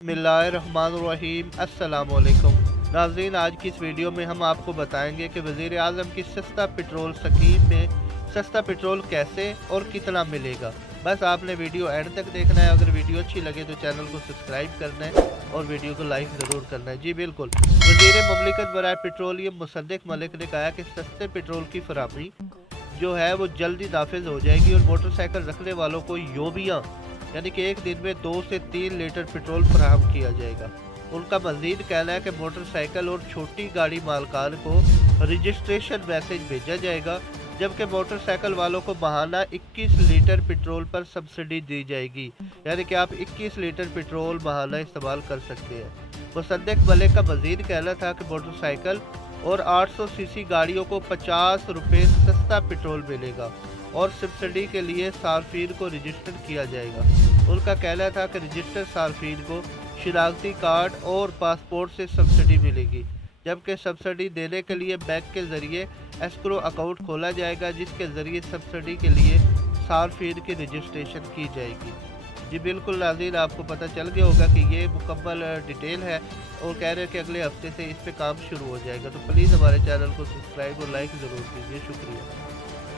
बिस्मिल्लाहिर्रहमानिर्रहीम। अस्सलाम वालेकुम नाज़रीन, आज की इस वीडियो में हम आपको बताएंगे कि वज़ीर आज़म की सस्ता पेट्रोल स्कीम में सस्ता पेट्रोल कैसे और कितना मिलेगा। बस आपने वीडियो एंड तक देखना है। अगर वीडियो अच्छी लगे तो चैनल को सब्सक्राइब करना है और वीडियो को लाइक ज़रूर करना है। जी बिल्कुल, वज़ीर मुमलिकत बराए पेट्रोलियम मुसद्दिक़ मलिक ने कहा कि सस्ते पेट्रोल की फराहमी जो है वो जल्दी नाफिज हो जाएगी और मोटरसाइकिल रखने वालों को योबियाँ यानी कि एक दिन में 2 से 3 लीटर पेट्रोल फराहम किया जाएगा। उनका मज़ीद कहना है कि मोटरसाइकिल और छोटी गाड़ी मालकान को रजिस्ट्रेशन मैसेज भेजा जाएगा, जबकि मोटरसाइकिल वालों को माहाना 21 लीटर पेट्रोल पर सब्सिडी दी जाएगी, यानी कि आप 21 लीटर पेट्रोल माहाना इस्तेमाल कर सकते हैं। मुसद्दिक़ मलिक का मज़ीद कहना था कि मोटरसाइकिल और 800 सीसी गाड़ियों को 50 रुपये सस्ता पेट्रोल मिलेगा और सब्सिडी के लिए सार्फिन को रजिस्टर किया जाएगा। उनका कहना था कि रजिस्टर सार्फिन को शिनाख्ती कार्ड और पासपोर्ट से सब्सिडी मिलेगी, जबकि सब्सिडी देने के लिए बैंक के ज़रिए एस्क्रो अकाउंट खोला जाएगा, जिसके ज़रिए सब्सिडी के लिए सार्फिन की रजिस्ट्रेशन की जाएगी। जी बिल्कुल नाज़रीन, आपको पता चल गया होगा कि ये मुकम्मल डिटेल है और कह रहे हैं कि अगले हफ्ते से इस पे काम शुरू हो जाएगा। तो प्लीज़ हमारे चैनल को सब्सक्राइब और लाइक ज़रूर कीजिए। शुक्रिया।